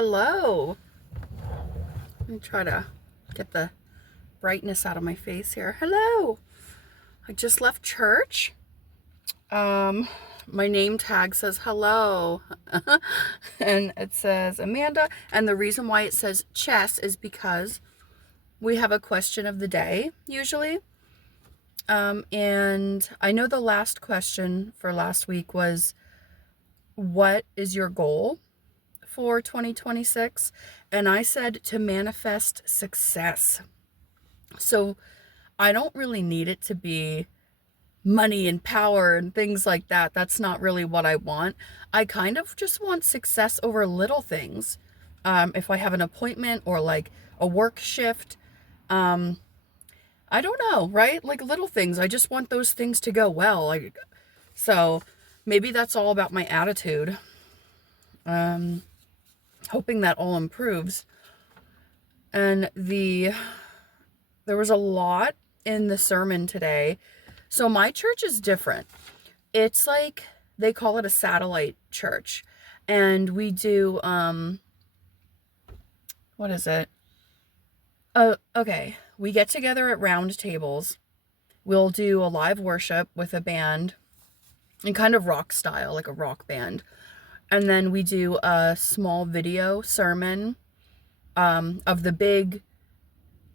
Hello. Let me try to get the brightness out of my face here. Hello. I just left church. My name tag says hello. And it says Amanda. And the reason why it says chess is because we have a question of the day, usually. And I know the last question for last week was, what is your goal for 2026? And I said to manifest success. So I don't really need it to be money and power and things like that. That's not really what I want. I kind of just want success over little things. If I have an appointment or like a work shift, I don't know, right? Like little things. I just want those things to go well. So maybe that's all about my attitude. Hoping that all improves. And there was a lot in the sermon today. So my church is different. It's like, they call it a satellite church. And we do, what is it? Oh, okay. We get together at round tables. We'll do a live worship with a band in kind of rock style, like a rock band. And then we do a small video sermon of the big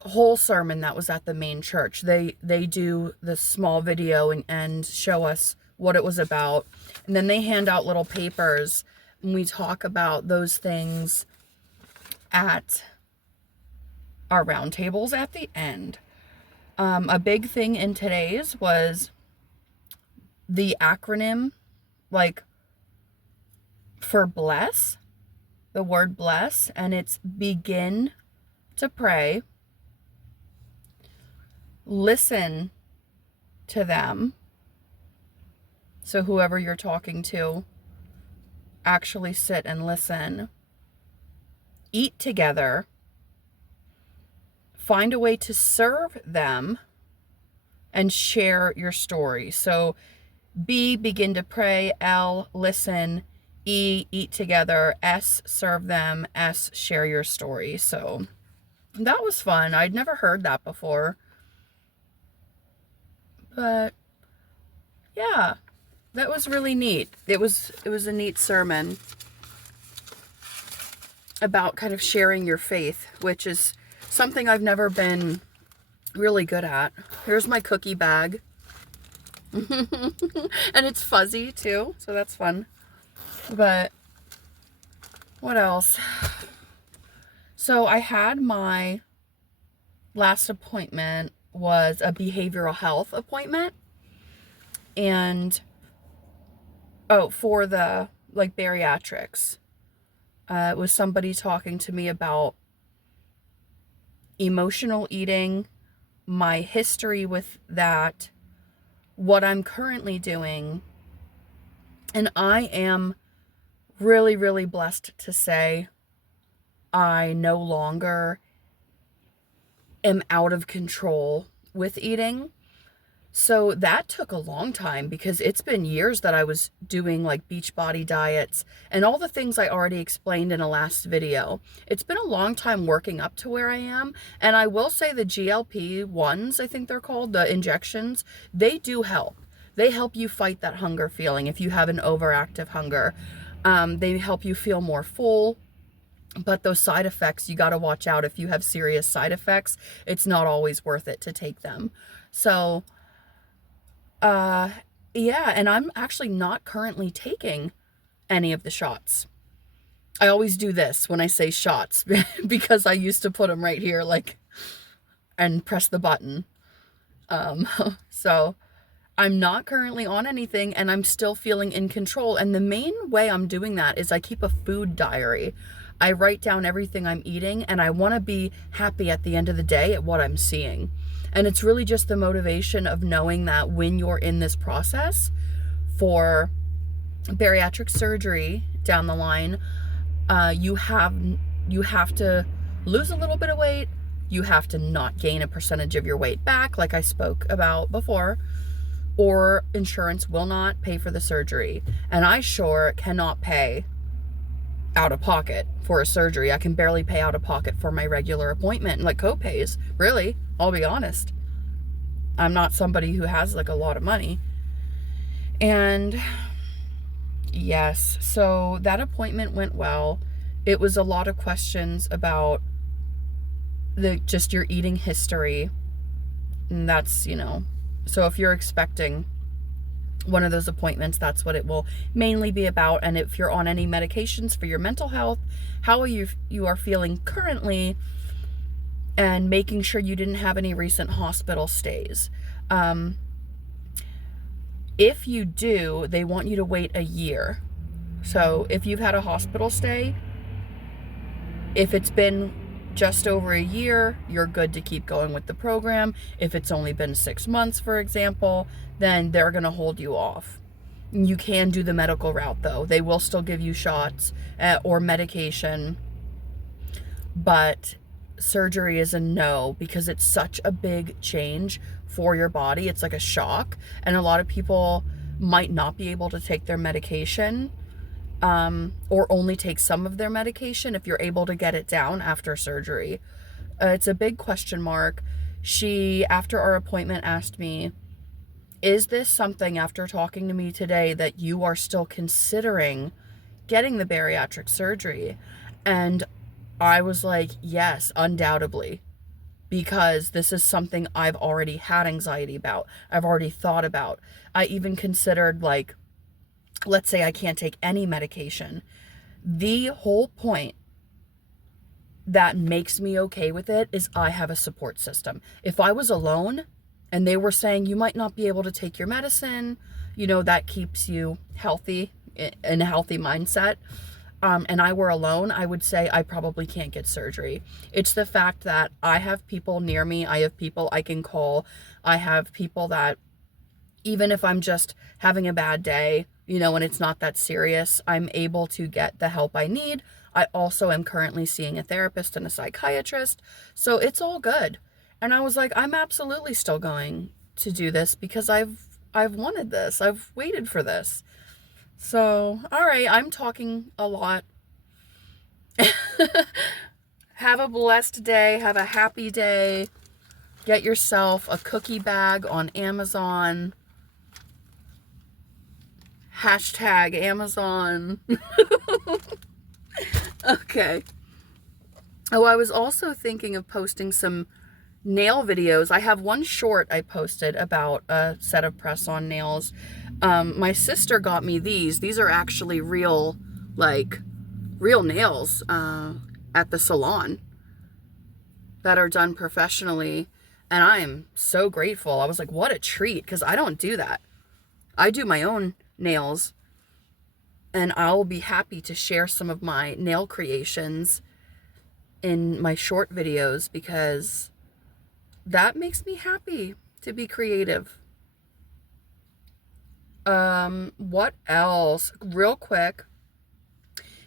whole sermon that was at the main church. They do the small video and show us what it was about. And then they hand out little papers and we talk about those things at our round tables at the end. A big thing in today's was the acronym, like for bless, the word bless, and it's begin to pray, listen to them. So whoever you're talking to, actually sit and listen, eat together, find a way to serve them, and share your story. So B, begin to pray, L, listen, E, eat together, S, serve them, S, share your story. So that was fun. I'd never heard that before. But yeah, that was really neat. It was a neat sermon about kind of sharing your faith, which is something I've never been really good at. Here's my cookie bag. And it's fuzzy too, so that's fun. But what else? So I had my last appointment was a behavioral health appointment. And for the like bariatrics. It was somebody talking to me about emotional eating, my history with that, what I'm currently doing. And I am really, really blessed to say I no longer am out of control with eating. So that took a long time because it's been years that I was doing like Beachbody diets and all the things I already explained in a last video. It's been a long time working up to where I am. And I will say the GLP-1s, I think they're called, the injections, they do help. They help you fight that hunger feeling if you have an overactive hunger. They help you feel more full. But those side effects, you got to watch out. If you have serious side effects, it's not always worth it to take them. So yeah, and I'm actually not currently taking any of the shots. I always do this when I say shots because I used to put them right here, like, and press the button. So I'm not currently on anything and I'm still feeling in control. And the main way I'm doing that is I keep a food diary. I write down everything I'm eating and I want to be happy at the end of the day at what I'm seeing. And it's really just the motivation of knowing that when you're in this process for bariatric surgery down the line, you have to lose a little bit of weight. You have to not gain a percentage of your weight back, like I spoke about before, or insurance will not pay for the surgery. And I sure cannot pay out of pocket for a surgery. I can barely pay out of pocket for my regular appointment, like co-pays, really. I'll be honest. I'm not somebody who has like a lot of money. And yes, so that appointment went well. It was a lot of questions about just your eating history. And that's, so if you're expecting one of those appointments, that's what it will mainly be about. And if you're on any medications for your mental health, how you are feeling currently, and making sure you didn't have any recent hospital stays. If you do, they want you to wait a year. So if you've had a hospital stay, if it's been just over a year, you're good to keep going with the program. If it's only been 6 months, for example, then they're going to hold you off. You can do the medical route, though. They will still give you shots or medication, but surgery is a no, because it's such a big change for your body. It's like a shock, and a lot of people might not be able to take their medication, or only take some of their medication if you're able to get it down after surgery. It's a big question mark. She, after our appointment, asked me, is this something, after talking to me today, that you are still considering getting the bariatric surgery? And I was like, yes, undoubtedly, because this is something I've already had anxiety about. I've already thought about. I even considered, like, let's say I can't take any medication. The whole point that makes me okay with it is I have a support system. If I was alone and they were saying you might not be able to take your medicine, that keeps you healthy, in a healthy mindset, and I were alone, I would say I probably can't get surgery. It's the fact that I have people near me. I have people I can call. I have people that, even if I'm just having a bad day, and it's not that serious, I'm able to get the help I need. I also am currently seeing a therapist and a psychiatrist, so it's all good. And I was like, I'm absolutely still going to do this, because I've wanted this. I've waited for this. So, all right, I'm talking a lot. Have a blessed day. Have a happy day. Get yourself a cookie bag on Amazon. Hashtag Amazon. Okay. Oh, I was also thinking of posting some nail videos. I have one short I posted about a set of press-on nails. My sister got me these. These are actually real nails at the salon that are done professionally. And I am so grateful. I was like, what a treat, because I don't do that. I do my own nails, and I'll be happy to share some of my nail creations in my short videos, because that makes me happy to be creative. What else? Real quick,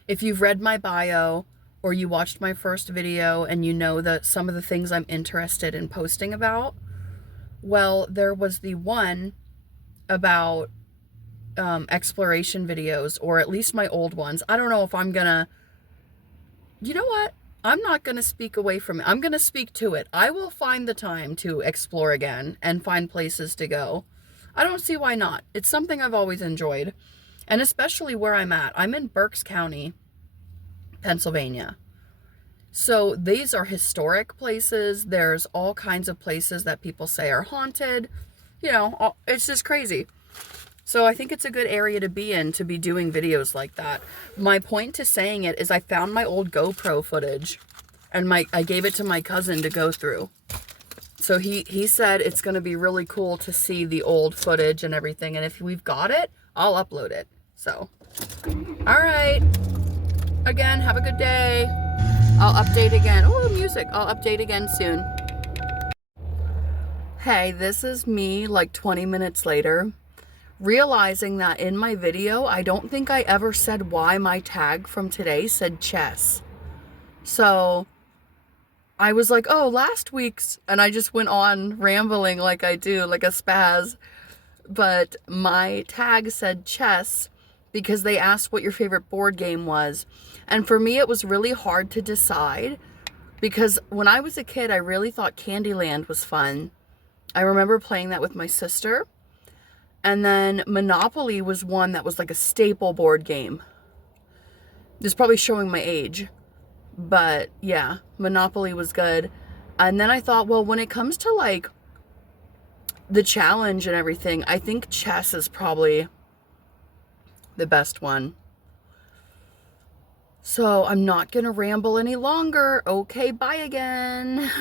if you've read my bio or you watched my first video and you know that some of the things I'm interested in posting about, well, there was the one about exploration videos, or at least my old ones. I don't know if I'm gonna, you know what? I'm not gonna speak away from it. I'm gonna speak to it. I will find the time to explore again and find places to go. I don't see why not. It's something I've always enjoyed. And especially where I'm at. I'm in Berks County, Pennsylvania. So these are historic places. There's all kinds of places that people say are haunted. It's just crazy. So I think it's a good area to be in, to be doing videos like that. My point to saying it is I found my old GoPro footage, and I gave it to my cousin to go through. So he said it's going to be really cool to see the old footage and everything. And if we've got it, I'll upload it. So, all right. Again, have a good day. I'll update again. Oh, music. I'll update again soon. Hey, this is me like 20 minutes later, realizing that in my video, I don't think I ever said why my tag from today said chess. So I was like, oh, last week's, and I just went on rambling like I do, like a spaz. But my tag said chess because they asked what your favorite board game was. And for me, it was really hard to decide because when I was a kid, I really thought Candyland was fun. I remember playing that with my sister. And then Monopoly was one that was like a staple board game. It's probably showing my age. But yeah, Monopoly was good. And then I thought, well, when it comes to like the challenge and everything, I think chess is probably the best one. So I'm not going to ramble any longer. Okay, bye again.